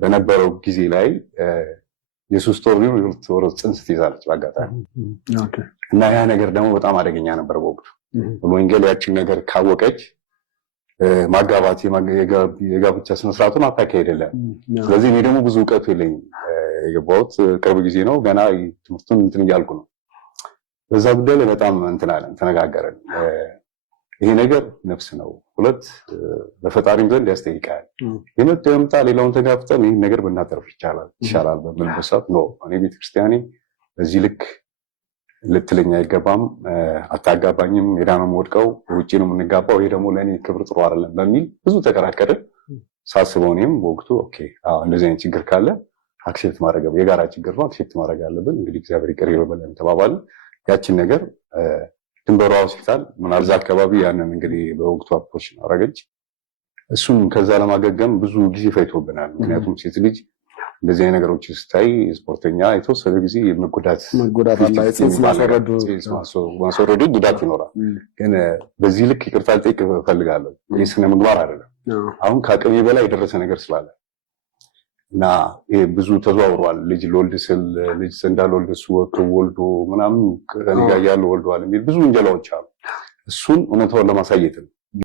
በነበረው ጊዜ ላይ የሶስት ወር ነው የሁለት ወር ጽንስ ትይዛለች በአጋጣሚ እና ያ ነገር ደግሞ በጣም አደገኛ ነበር በወቅቱ። ወንጌል ያችን ነገር ካወቀች ማጋባት የጋብቻ ስነ ስርዓቱን አታካሄደለም። ስለዚህ እኔ ደግሞ ብዙ እውቀቱ የለኝም። የገባሁት ቅርብ ጊዜ ነው ገና ትምህርቱን እንትን እያልኩ ነው። በዛ ጉዳይ ላይ በጣም እንትን አለን ተነጋገረን። ይሄ ነገር ነፍስ ነው፣ ሁለት በፈጣሪም ዘንድ ያስጠይቃል። የመጣ ሌላውን ተጋፍጠን ይህን ነገር ብናተርፍ ይሻላል በምልበት ሰዓት ነው እኔ ቤተክርስቲያኔ በዚህ ልክ ልትለኝ አይገባም፣ አታጋባኝም፣ ሄዳ ነው የምወድቀው፣ ውጪ ነው የምንጋባው፣ ይሄ ደግሞ ለእኔ ክብር ጥሩ አይደለም በሚል ብዙ ተከራከርን። ሳስበው እኔም በወቅቱ ኦኬ እንደዚህ አይነት ችግር ካለ አክሴፕት ማድረግ የጋራ ችግር ነው፣ አክሴፕት ማድረግ አለብን፣ እንግዲህ እግዚአብሔር ይቅር ይበለን ተባባልን። ያችን ነገር ድንበሯ ሆስፒታል ምናልዛ አካባቢ ያንን እንግዲህ በወቅቱ አፕሮች አረገች። እሱም ከዛ ለማገገም ብዙ ጊዜ ፈይቶብናል። ምክንያቱም ሴት ልጅ እንደዚህ አይነት ነገሮች ስታይ ስፖርተኛ የተወሰነ ጊዜ መጎዳት ማስወረዱ ጉዳት ይኖራል። ግን በዚህ ልክ ይቅርታ ልጠይቅ እፈልጋለሁ። ይህ ስነ ምግባር አይደለም። አሁን ከአቅሜ በላይ የደረሰ ነገር ስላለ እና ይሄ ብዙ ተዘዋውሯል። ልጅ ልወልድ ስል ልጅ እንዳልወልድ እሱ ወልዶ ምናምን ከኔ ጋር ያለው ወልደዋል የሚል ብዙ እንጀላዎች አሉ። እሱን እውነታውን ለማሳየት ነው።